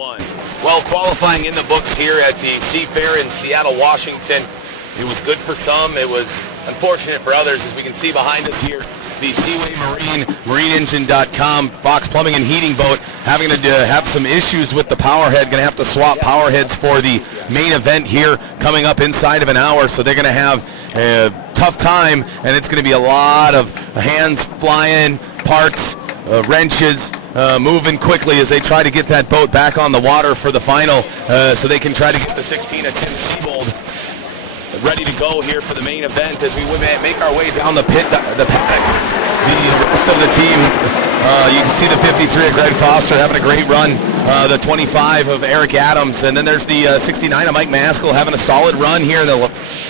1. Well, qualifying in the books here at the Seafair in Seattle, Washington. It was good for some. It was unfortunate for others. As we can see behind us here, the Seaway Marine, marineengine.com, Fox Plumbing and Heating boat having to have some issues with the power head. Going to have to swap power heads for the main event here coming up inside of an hour. So they're going to have a tough time, and it's going to be a lot of hands flying, parts, wrenches, moving quickly as they try to get that boat back on the water for the final, so they can try to get the 16 of Tim Siebold ready to go here for the main event as we make our way down the paddock. The rest of the team, you can see the 53 of Greg Foster having a great run, the 25 of Eric Adams, and then there's the 69 of Mike Maskell having a solid run here in the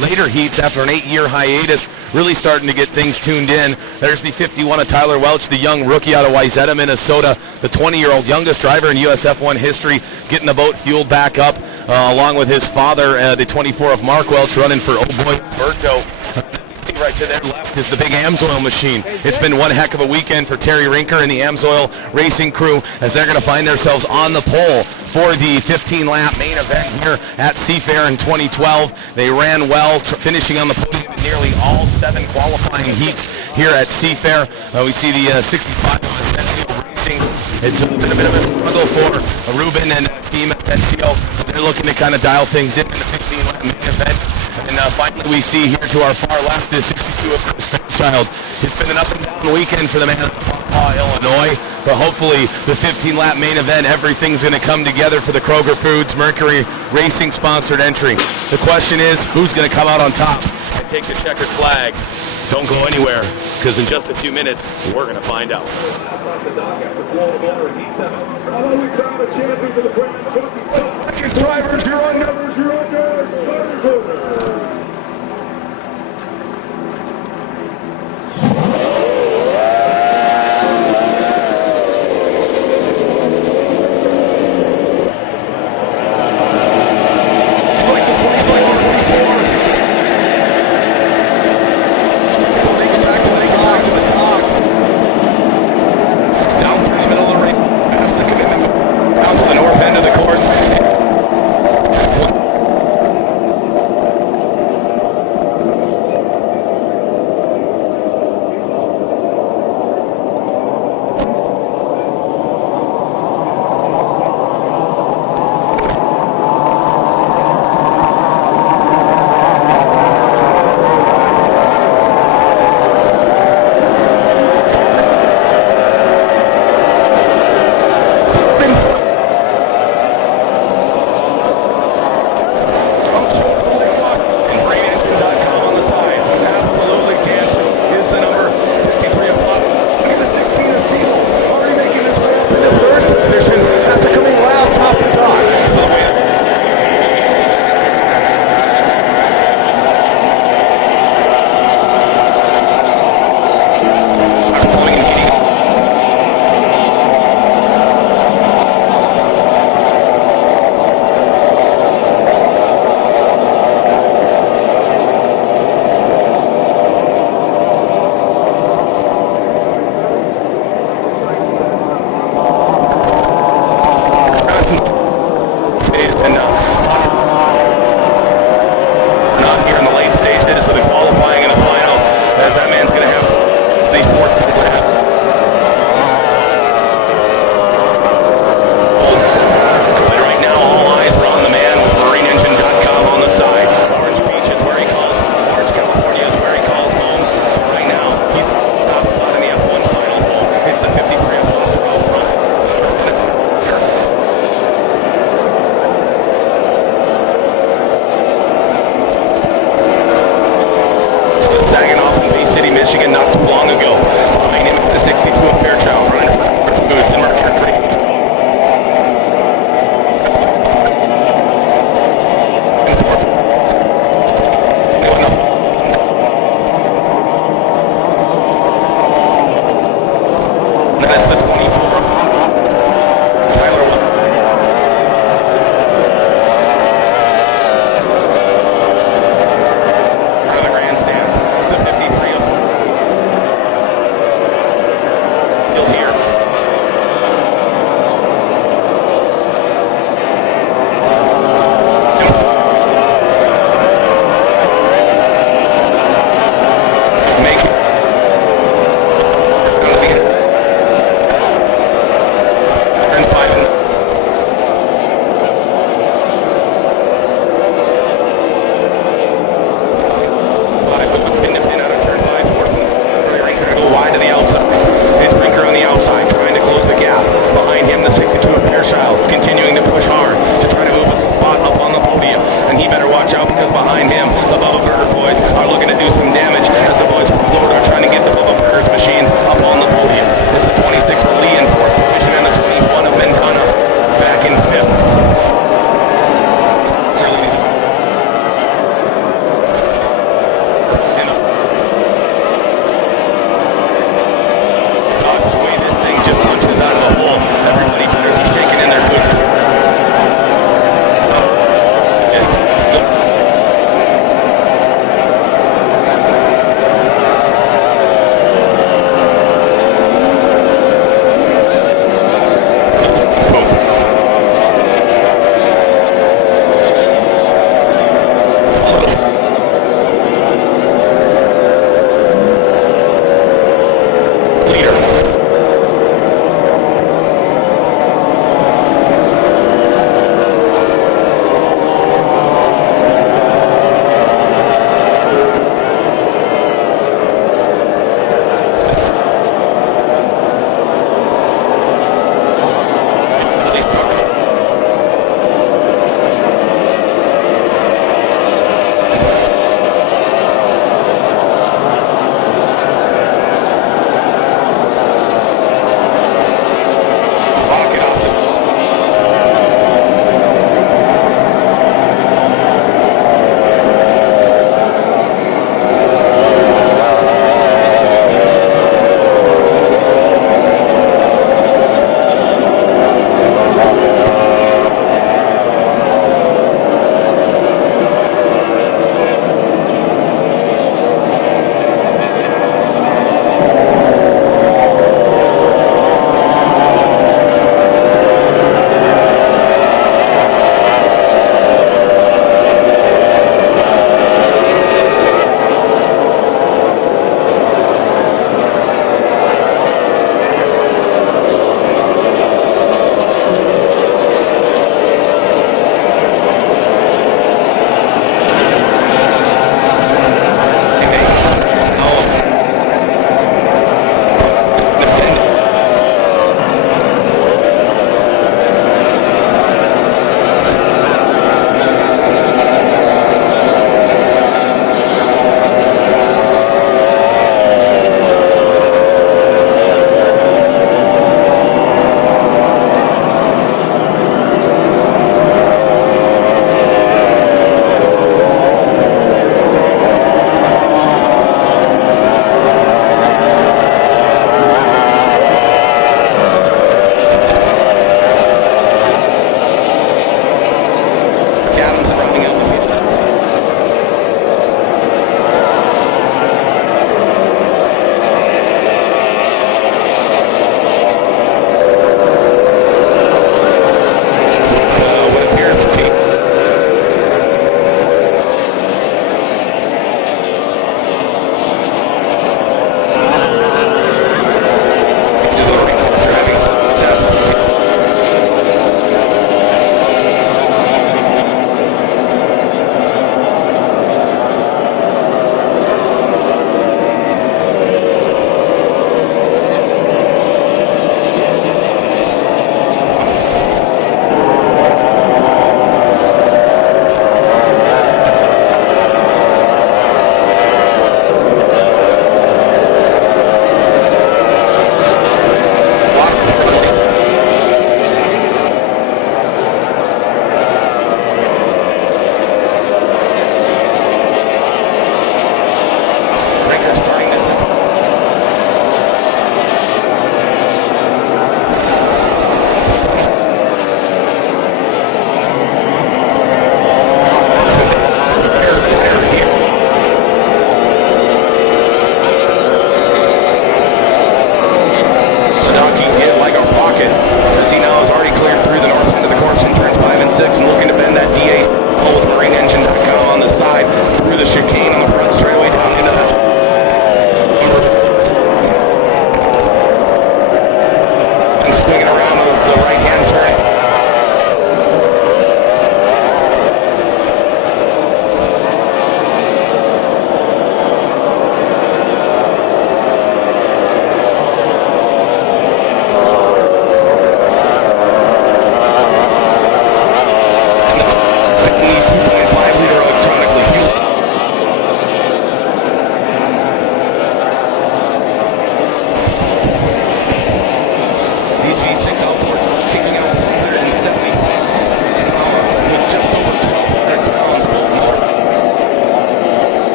later heats after an 8-year hiatus, really starting to get things tuned in. There's the 51 of Tyler Welch, the young rookie out of Wayzata, Minnesota, the 20-year-old youngest driver in USF1 history, getting the boat fueled back up, along with his father, the 24 of Mark Welch, running for Oh Boy Berto. Right to their left is the big Amsoil machine. It's been one heck of a weekend for Terry Rinker and the Amsoil racing crew as they're going to find themselves on the pole for the 15-lap main event here at Seafair in 2012. They ran well, finishing on the podium in nearly all 7 qualifying heats here at Seafair. We see the 65 of Asensio Racing. It's been a bit of a struggle for Ruben and team Asensio. They're looking to kind of dial things in the 15-lap main event. And finally we see here to our far left is 62 of Chris Fairchild. It's been an up and down weekend for the man of Illinois, but hopefully the 15-lap main event, everything's going to come together for the Kroger Foods Mercury Racing sponsored entry. The question is, who's going to come out on top and take the checkered flag? Don't go anywhere, because in just a few minutes, we're going to find out. Drivers, you're under. 62 of Fairchild continuing to push hard to try to move a spot up on the podium. And he better watch out because behind him, the Bubba Burger boys are looking to do some damage as the boys from Florida are trying to get the Bubba Burgers machines up on the podium. It's the 26 of Lee in fourth position and the 21 of Mendana back in fifth. The way this thing just punches out of the hole, everybody better be shaking in their boots.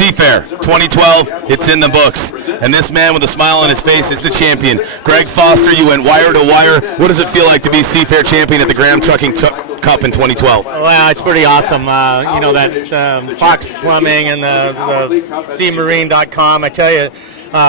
Seafair 2012, it's in the books. And this man with a smile on his face is the champion. Greg Foster, you went wire to wire. What does it feel like to be Seafair champion at the Graham Trucking Cup in 2012? Well, it's pretty awesome. You know, that Fox Plumbing and the seamarine.com, I tell you,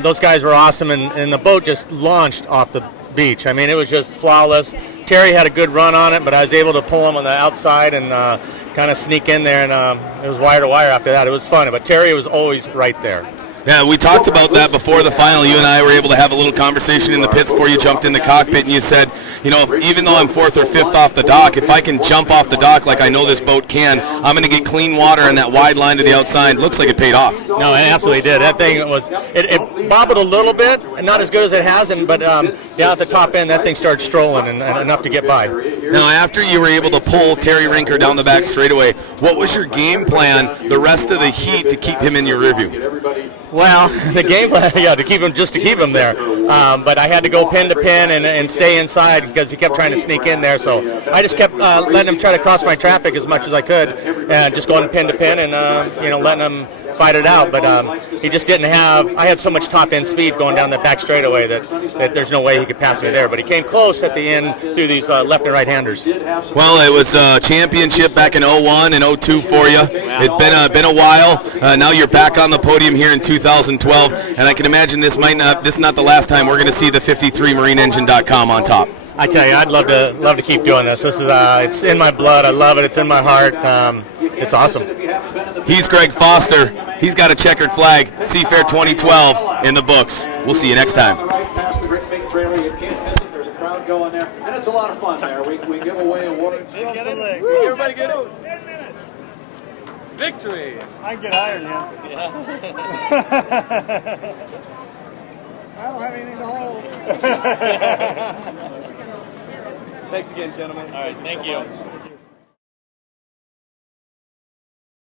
those guys were awesome, and the boat just launched off the beach. I mean, it was just flawless. Terry had a good run on it, but I was able to pull him on the outside and kind of sneak in there, and it was wire to wire after that. It was fun, but Terry was always right there. Yeah, we talked about that before the final. You and I were able to have a little conversation in the pits before you jumped in the cockpit, and you said, you know, even though I'm 4th or 5th off the dock, if I can jump off the dock like I know this boat can, I'm going to get clean water and that wide line to the outside. Looks like it paid off. No, it absolutely did. That thing was, it bobbled a little bit, and not as good as it hasn't, but down at the top end, that thing started strolling and enough to get by. Now, after you were able to pull Terry Rinker down the back straightaway, what was your game plan the rest of the heat to keep him in your rear view? Well, the game plan, yeah, to keep him there. But I had to go pin to pin and stay inside because he kept trying to sneak in there. So I just kept letting him try to cross my traffic as much as I could, and just going pin to pin and letting him fight it out. But he just didn't have. I had so much top end speed going down the back straightaway that there's no way he could pass me there. But he came close at the end through these left and right handers. Well, it was a championship back in 01 and 02 for you. It's been a while. Now you're back on the podium here in 2012, and I can imagine this is not the last time we're going to see the 53marineengine.com on top. I tell you, I'd love to keep doing this. This is it's in my blood. I love it. It's in my heart. It's awesome. He's Greg Foster. He's got a checkered flag. Seafair 2012 in the books. We'll see you next time. Right past the great big trailer, you can't miss it. There's a crowd going there, and it's a lot of fun there. We give away awards. Everybody get it? 10 minutes. Victory. I can get higher than you. Yeah. I don't have anything to hold. Thanks again, gentlemen. All right, thank you.